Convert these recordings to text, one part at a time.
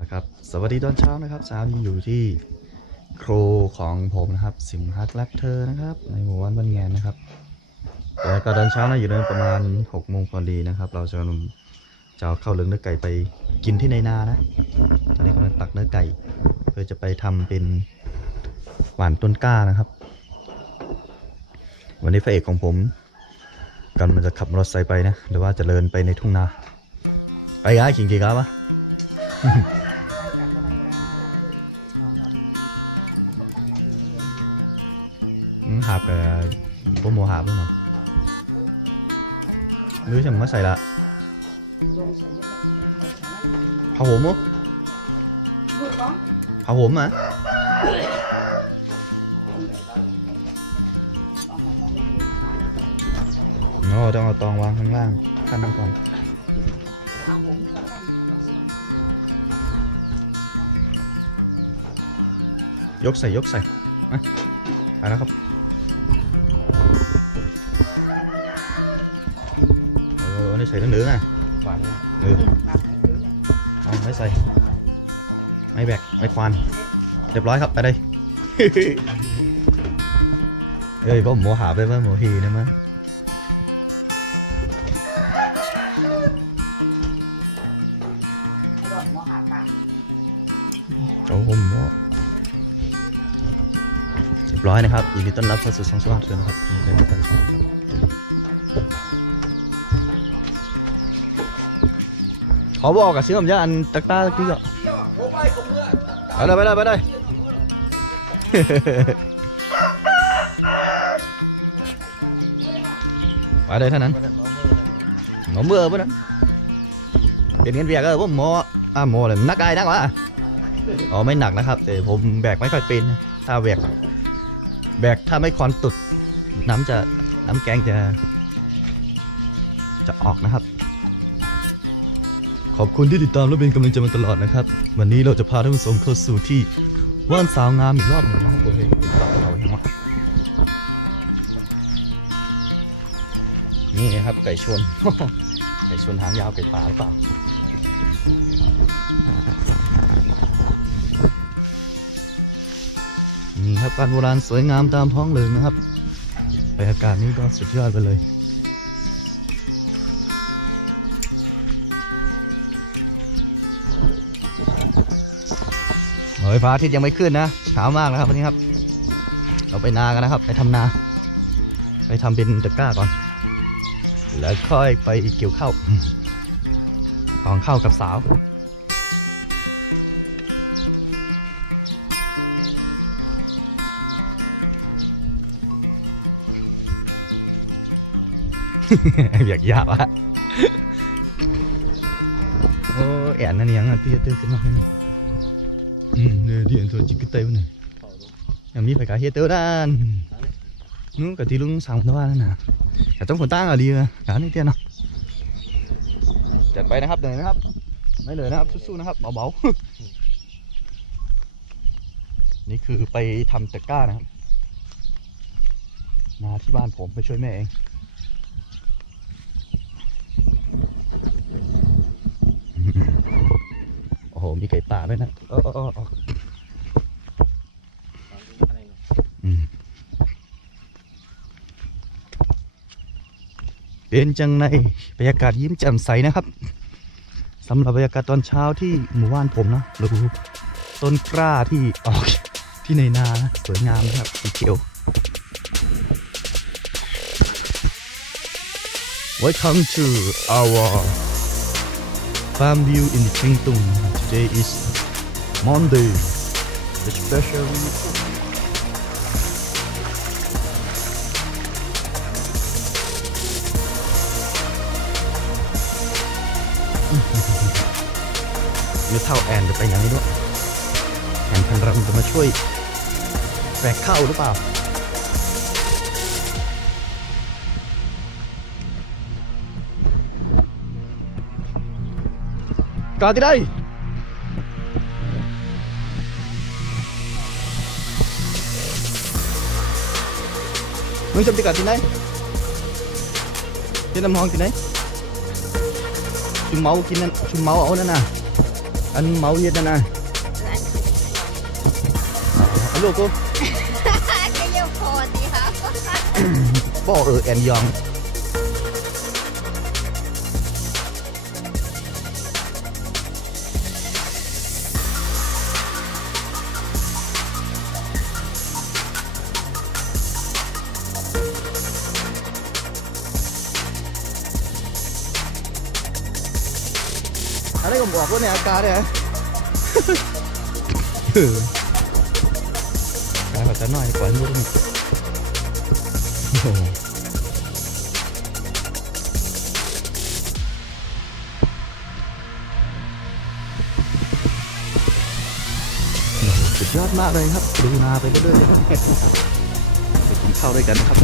นะครับ สวัสดีตอนเช้านะครับเช้านี้อยู่ที่ครูของผมนะครับ สิมฮักรักเธอนะครับ ในหมู่บ้านบ้านแงนนะครับแล้วก็ตอนเช้านะอยู่ในประมาณ6กโมงพอดีนะครับ เราจะนำจะเข้าเหลืองเนื้อไก่ไปกินที่ในนานะ ตอนนี้กำลังตักเนื้อไก่เพื่อจะไปทำเป็นหวานต้นกล้านะครับ วันนี้พระเอกของผมกำลังจะขับร์ไซไปนะหรือว่าจะเดินไปในทุ่งนาไปง่ายจริงๆครับวะ Ừ, hạp ờ, có mua hạp luôn mà Nữ chẳng mất xài lạ Hào hổm không? Hào hổm mà Nó trong là toàn vàng ข้างล่างขั้นน้ำก่อนยกใส่ยกใส่มาไปแล้วครับ ใส่ทั้งเนื้ออะหวานเออเอาไม่ใส่ ไม่แบก ไม่ควานเรียบร้อยครับ ไปเลยเอ้ยผมหมูหาบไปมั้ยหมูฮีนะมั้ยโอ้โหหมูเรียบร้อยนะครับยินดีต้อนรับเข้าสู่ช่องสวัสดิ์เลยนะครับ ขอบอกกับซื้อผมจะอันตักตาตักที่ก็ไปเลยไปเลยไปเลยไปเลยเท่านั้นหมอเมื่อปนั้นเป็นเงินเบียกเออผมหมออะหมอเลยนักไอ้นักวะอ๋อไม่หนักนะครับแต่ผมแบกไม่ค่อยเป็นถ้าแบกแบกถ้าไม่คอนตุดน้ำจะน้ำแกงจะจะออกนะครับ ขอบคุณที่ติดตามและเป็นกำลังใจมาตลอดนะครับ วันนี้เราจะพาท่านผู้ชมเข้าสู่ที่ว่านสาวงามอีกรอบหนึ่งนะครับผมเองต่อเราอย่างวะนี่ครับไก่ชน ไก่ชนหางยาวไก่ป่าหรือเปล่านี่ครับการโบราณสวยงามตามท้องเรืองนะครับบรรยากาศนี้ก็สุดยอดไปเลย โอ้ยพระอาทิตย์ยังไม่ขึ้นนะเช้ามากนะครับวันนี้ครับ เราไปนากันนะครับ ไปทำนา ไปทำเป็นตะกร้าก่อน แล้วค่อยไปเกี่ยวข้าวของข้าวกับสาวอยากยาวอะโอ้แอนนั่นยังอะตีตื้อขึ้นมาขึ้นมา Ừ, nè, điện thoại chỉ cái tay này. Nhà mi phải cả hết tớ đan. Nó cả tí lúc sáng nó nè. Cả trong phần tang ở đi cả này tiền nào. จัดไปนะครับเหนื่อยนะครับไม่เลยนะครับสู้ๆนะครับเบาๆนี่คือไปทำตะกร้านะครับนาที่บ้านผมไปช่วยแม่เอง โอ้โห มีไก่ป่าด้วยนะเออเออเออเอออะไรเนาะอืมเป็นจังในบรรยากาศยิ้มแจ่มใสนะครับสำหรับบรรยากาศตอนเช้าที่หมู่บ้านผมนะดูต้นกล้าที่ออกที่ในนานะสวยงามนะครับสีเขียว Welcome to our farm view in the Chengtung. Today is Monday, the special ไม่เท่าแอนจะไปอย่างนี้ด้วยแอนพันรำจะมาช่วยแบกข้าวหรือเปล่ากาที่ได้ มึงจำที่กาที่ไหนที่น้ำห้องที่ไหนชุมเมากินนั่นชุมเมาเอานั่นน่ะอันเมาเย็ดนะนะอันลูกกูก็เยี่ยมพอดีครับบอกเออแอนยอง อะไรก็บอกว่าเนี่ยอาการเนี่ยเออการขอจะหน่อยก่อนรู้มั้ยโอ้โหโอ้โหสุดยอดมากเลยครับดูนาไปเรื่อยๆเลยครับไปกินข้าวด้วยกันนะครับ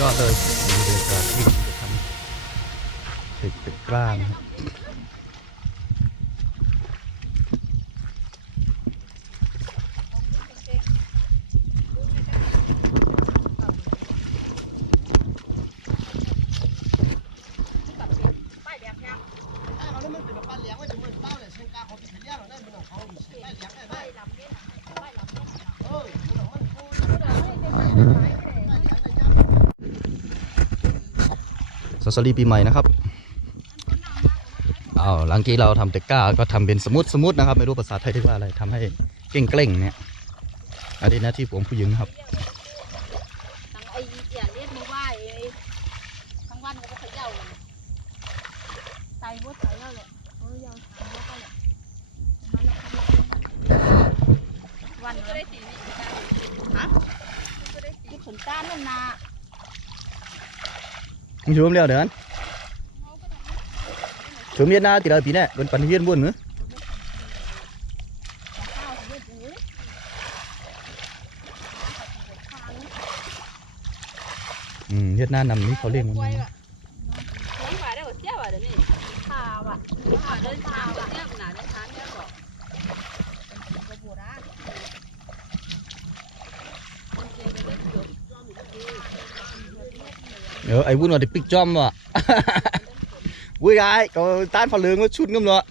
ยอดเลยมีบรรยากาศที่จะทำตึกตึกกล้านะครับ สลีปีใหม่นะครับอ้าวหลังกี้เราทำตึกกล้าก็ทำเป็นสมุดสมุดนะครับ ไม่รู้ภาษาไทยเรียกว่าอะไรทำให้เก่งเกร่งเนี่ยอันนี้หน้าที่ผมผู้หญิงครับ ทั้งไอ้เจียเรียกมาไหว้ไอ้ทั้งวันก็ไปเขย่าเลยใส่บดใส่แล้วแหละเออยาวทางแล้วก็แหละมันละวันก็ได้สีนี่ฮะที่ขนต้านนั่นนา มึง ชมเร็วเดี๋ยวนั้นชมเย็นหน้าตีเราปีเนี่ยเป็นปันเวียนบุญเนอะข้าวเยอะเลยอืมเวียดนามนำนี่เขาเรียกมันเลี้ยงปลาได้หมดเสี้ยวอะเดี๋ยวนี้ข้าวอะปลาเดินทางเสี้ยวหนาเดินทางเนี่ยบอก กระโบราณ เออไอ้วุ้นว่าได้ปิกจอมว่ะวุ้ยไอ้ก็ต้านฝรั่งก็ชุดงั้นเนาะ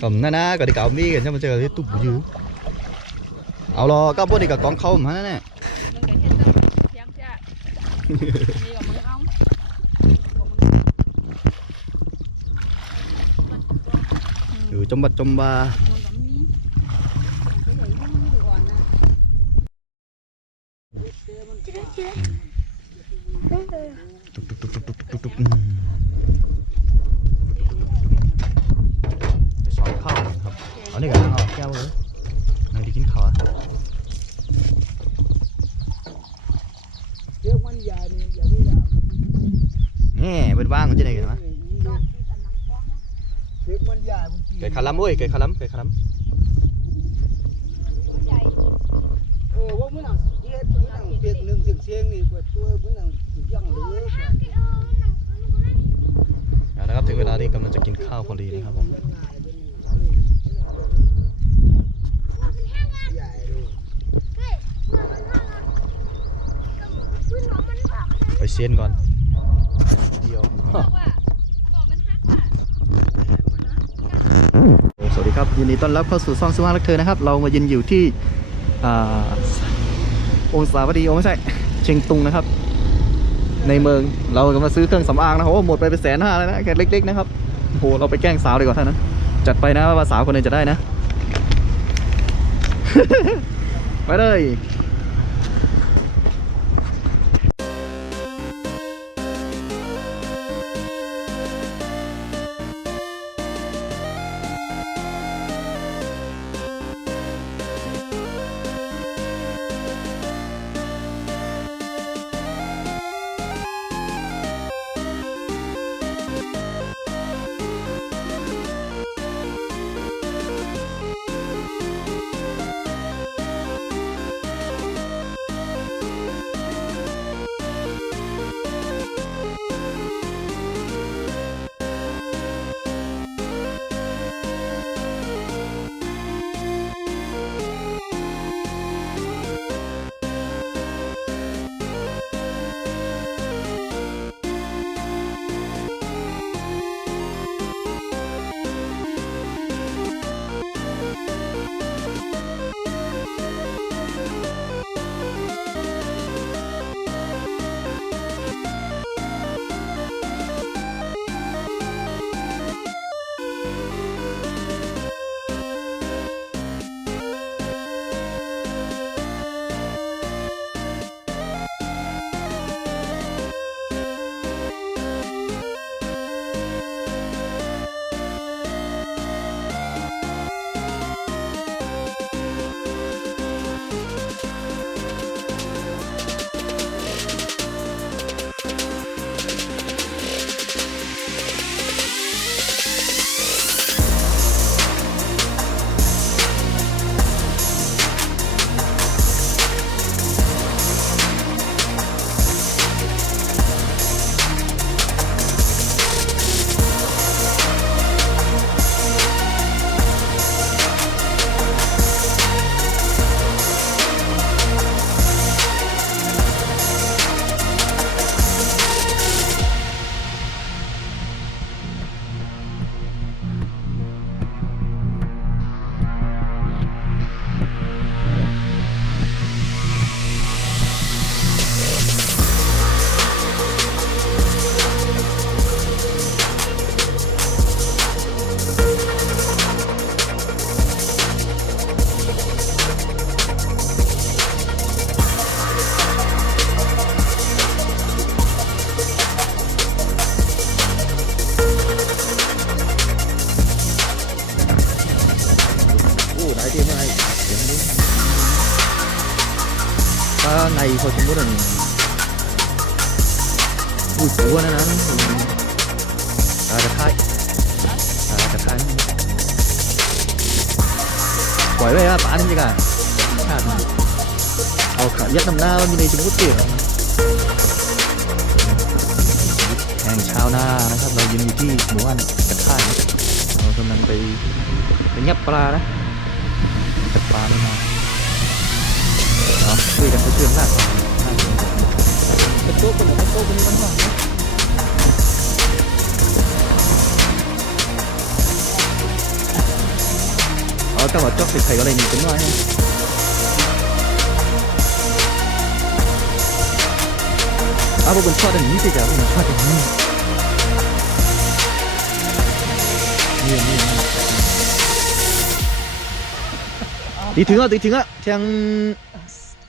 ก็น่านะก็ได้เก่ามีกันใช่ไหมเจอที่ตุ่มยื้เอาล่ะก็พวกนี้กับกองเข้ามาแน่อยู่จมบัดจมบาก็ใหญ่ไม่ดูอ่อนนะ tục tục tục tục tục tục tục ไปสอนข้าวหน่อยครับเอานี่กันข้าวแก้วเลยนายดีกินข้าวอะ เรื่องมันใหญ่นี่อย่าไม่อยาก นี่เป็นว่างมันจะไหนกันวะ เรื่องมันใหญ่มันจี ไก่คาลัมเว้ยไก่คาลัมไก่คาลัมเออว่ามึงนั่งเฮ็ดมึงนั่งเปียกหนึ่งเสียงเสียงนี่กว่าตัวมึงนั่งยังเหลือเอาละครับถึงเวลาที่กำลังจะกินข้าวพอดีนะครับผมยังง่ายเป็นใหญ่เลยไปเซียนก่อนเดียว สวัสดีครับ ยินดีต้อนรับเข้าสู่ซ่องสุภาพรักเธอนะครับ เรามายืนอยู่ที่อ่าองศาวดีโอ้ไม่ใช่เชียงตุงนะครับ ในเมืองเราก็มาซื้อเครื่องสำอางนะโอ้หมดไปเป็นแสนห้าเลยนะแค่เล็กๆนะครับโอ้โหเราไปแกล้งสาวดีกว่าท่านนะจัดไปนะว่าสาวคนไหนจะได้นะ ไปเลย พอสมมติอะนี่อุ้ยกลัวนะนะตากระทายตากระทายปล่อยไว้อะป่านี่จ้ะกะชาติเอาขายัดน้ำหน้ามันมีในสมมติเตี๋ยแห่งชาวนานะครับ เรายืนอยู่ที่หมู่บ้านกระทายนะครับเรากำลังไปไปงับปลานะจับปลาไม่มา เอาคุยกันไปเชื่อมลากกระโต๊ะคนกระโต๊ะคนนี้มันว่างเอาแต่ว่าจอกใส่ไ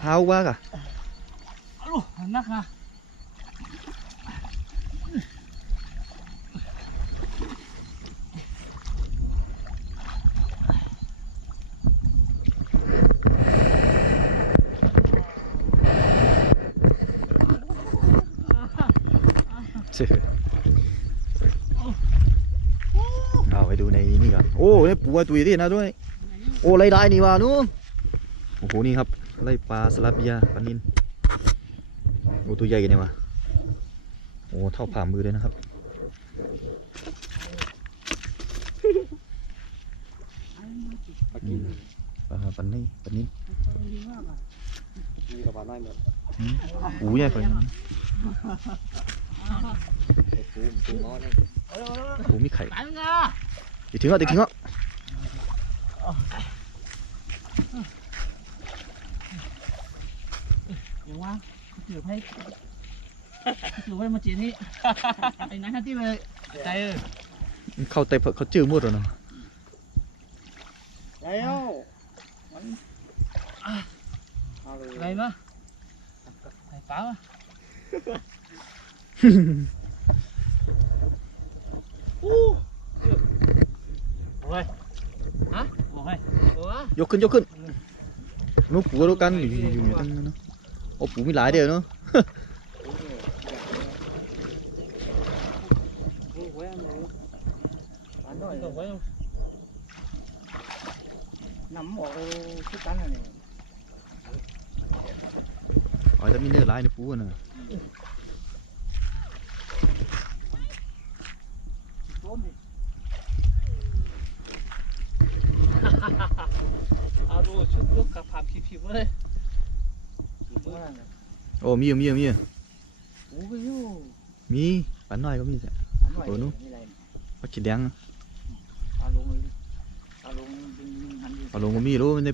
ข่ก็เลยนี่เป็นน้อยเอาพวกคนชอบอันนี้สิจ้ะพวกคนชอบอันนี้นี่นี่นี่ตีถึงอะตีถึงอะเทียง hao quá cả Alo, nắc ha. Chừ. เอาไปดูในนี่ก่อนโอ้นี่ปูตุยที่นะด้วย โอ้ไล่ได้นี่ว่ะนู้นโอ้โหนี่ครับ ไล่ปลาสลับยาปลานินโอ้ตัวใหญ่กันนี่ว่ะโอ้เท่าผ่ามือเลยนะครับอืมปลาปลานี่ปลานิน Ni kapan naik mot. ปูใหญ่ไปนะ Fu, fu ngon đấy. ปูมีไข่ Đánh ra. ติดถึงอะติดถึงอะ Nhiều quá. Chịu thấy. Chịu thấy mà chị thi. Anh nói hết tí về. Đây ơi. มันเข้าเตะเขาจื้อหมดแล้วเนาะ Đây đâu. Đây mà. Thầy báo à. Uh. Ôi. Hả? Ôi. Ủa? ยกขึ้นยกขึ้นนู้ปูด้วยกันอยู่อยู่อยู่อยู่ตั้งนั้นเนาะโอ้ปูมีหลายเดียวเนาะ nằm ở cái cắn này này อ๋อจะมีเนื้อหลายในปูอะนะ trốn đi à đồ chút nước cả phạm kịp kịp đấy Bữa này này. โอ้มีอยู่มีอยู่มีอยู่ Ủa cái yêu มีปลาน้อยก็มีจ้ะ Hắn nói Ủa, như nó. này. ปลาขีดแดง À lùng đi À lùng đi hắn đi ปลาลงก็มีรู้มันได้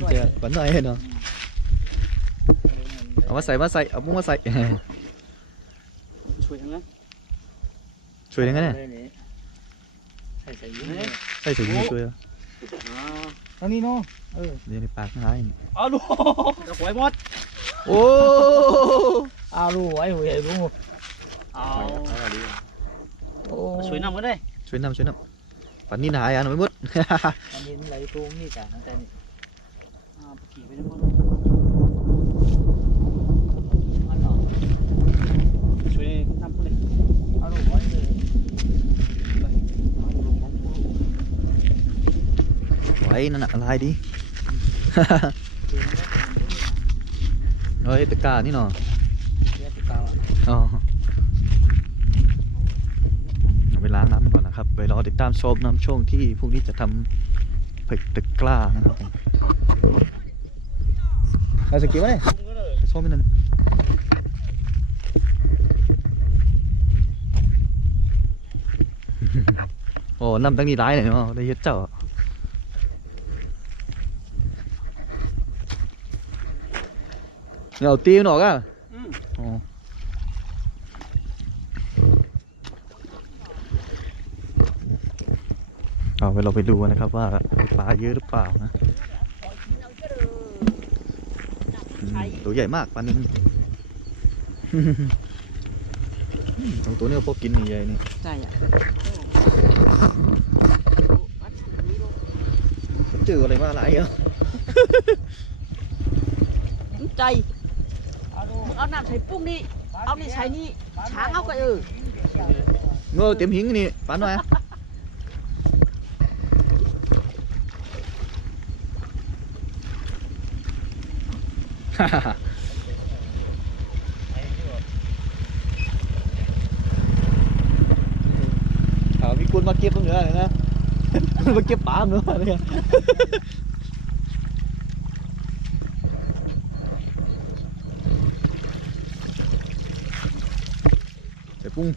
ปรุงอะไรชงตัวใหญ่เยอะเอาปรุงมาแซ่มาเดี๋ยวนี้เอ็มเนื้อแล้วเด็กไอ้ Ô ngày โอ้หลายๆหลายๆนี่ดิปลาตุ๊กกี้เอ็มเด็กอะเนาะเจอปลาน้อยเนาะเอามาใส่มาใส่เอาปรุงมาใส่ Chui thằng ấy ช่วยยังไงเนี่ย Đây này Thầy sẽ dưới này ใส่ถุงมือช่วยเหรอ À Thằng đi nó Ừ เดี๋ยวในปากข้างในนี่ À lù Nó quái bót โอ้ À lù ấy hủy hệ luôn À Ô Suối nằm ở đây ช่วยนำช่วยนำปัน นี่หายอะหนูไม่หมด Anh đến lấy tôm như cả nó tên À chỉ với nó mất Ăn đó Suối nằm ở đây À lù ấy rồi Đây À lù bóng lù ไว้นั่นน่ะอะไรดิเฮ้ยตะกร้านี่เนาะ Dia tukar อ๋อเอาไปล้างน้ำก่อนนะครับ ไปรอติดตามชมน้ำช่วงที่พวกนี้จะทำผึกตะกร้านะครับ ผมเอาสกิลไหมไปชมไม่นั่นโอ้น้ำตั้งนี้ร้ายเลยเนาะได้เยอะเจ้าเอาตีมันออกอะอืมอ๋อเอาไปเราไปดูนะครับว่าปลาเยอะหรือเปล่านะ ตัวใหญ่มากปลานินตรงตัวนี้ก็พวกกินนี่ใหญ่นี่ใจอะเจออะไรมาหลายอะใจมึงเอาน้ำใส่ปุ้งนี่เอานี่ใส่นี่ช้างเอาก็เออเงอเต็มหิงนี่ปานหน่อย เอามีกุลมาเก็บตรงเหนือเลยนะ มาเก็บปลาเนื้อเนี่ย เดี๋ยว ปุ้ง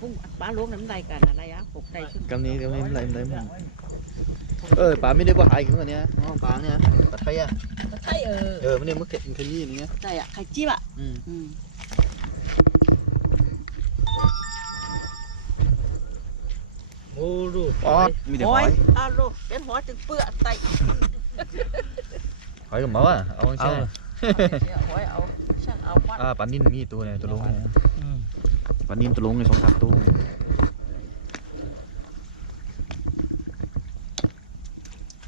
ปุ้งปลาล้วงน้ำใดกันอะไรอะหกใดขึ้นกำนี้กำนี้อะไรอะไรมึงเออปลาไม่ได้ว่าหายขึ้นมาเนี้ยอ๋อปลาเนี่ยปลาไทยอะ ใช่เออเออมันเนี่ยมันเก็บมันขยี้อย่างเงี้ยใจอะไข่จิ๊บอะอืมอืมโอ้ดูอ๋อมีแต่หอยเอาลูกเป็นหัวจึงเปื้อไตหอยกับหมาอะเอาใช่ไหมหอยเอาช่างเอาวัดอ่าปลานิ่นมีตัวเนี่ยตัวลงเนี่ยปลานิ่นตัวลงในสองสามตัว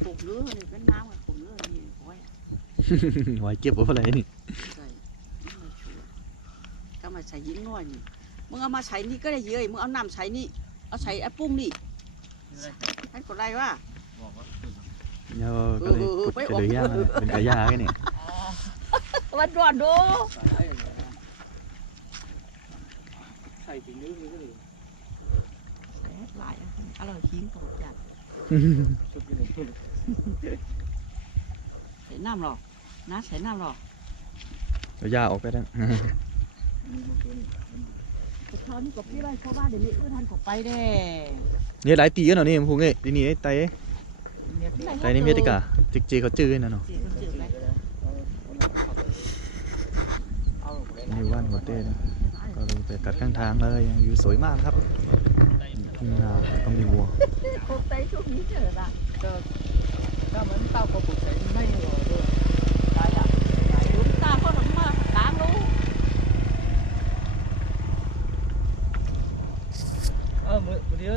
ปลูกเรือนี่เป็นน้ำกับปลูกเรือนี่หอย หอยเก็บไว้เพื่ออะไรนี่ใช่ไม่ชัวร์ก็มาใส่ยิงน้อยนี่มึงเอามาใส่นี่ก็ได้เยอะมึงเอาน้ำใส่นี่ เอาใส่ไอ้ปุ้งนี่ให้กดไล่ว่าเนาะก็เลยขุดจะเลยย่างนะเป็นกระยาแค่นี้วันก่อนดูใส่ถึงนิ้วนี่ก็เลยหลายอะอร่อยทิ้งตลอดอย่างชุดนี้ใส่น้ำหรอ นะใส่น้ำหรอกระยาออกไปได้แต่คราวนี้ก็พี่ไร่เข้าบ้านเดี๋ยวนี้อื้อทันก็ไปเด้เนี่ยหลายตีกันเนาะนี่พวกนี้ทีนี้ไอ้ไตเนี่ยพี่ไร่ไตนี่เมียติกาจิกจีเขาจื้อนะเนาะเจีก็เจียไหมเอาไปอยู่บ้านหัวเต้นะก็เลยไปกัดข้างทางเลยอยู่สวยมากครับทุ่งนาต้องมีวัวโคตรช่วงนี้เจอละถ้ามันเต้าเขาปลูกใส่ไม่หรอกด้วย ตายอะลุ้นตาเขาทั้งมาล้างรู้ เออ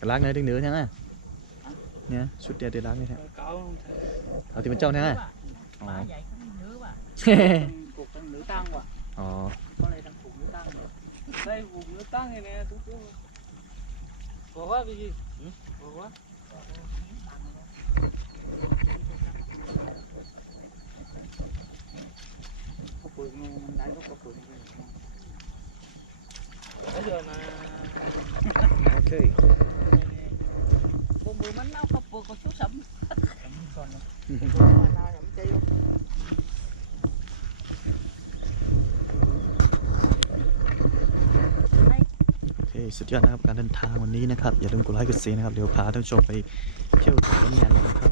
กระลักเนี่ยดึงเนื้อทั้งอะเนี่ยชุดเดียวเดียวลักเนี่ย มันเจ้าทั้งอะอ๋อใหญ่ขึ้นเยอะว่ะปลูกตั้งหรือตั้งว่ะอ๋อก็เลยตั้งปลูกหรือตั้งเลยใส่ปลูกหรือตั้งไงเนี่ยทุกคนบอกว่าพี่บอกว่าเขาปลูกมันได้ก็ปลูกเดี๋ยวนะโอเคบุมือมันเอากระปุกก็ชุบซ้ำสุดยอดนะครับการเดินทางวันนี้นะครับอย่าลืมกดไลค์กดแชร์นะครับเดี๋ยวพาท่านผู้ชมไปเที่ยวสวนงานนะครับ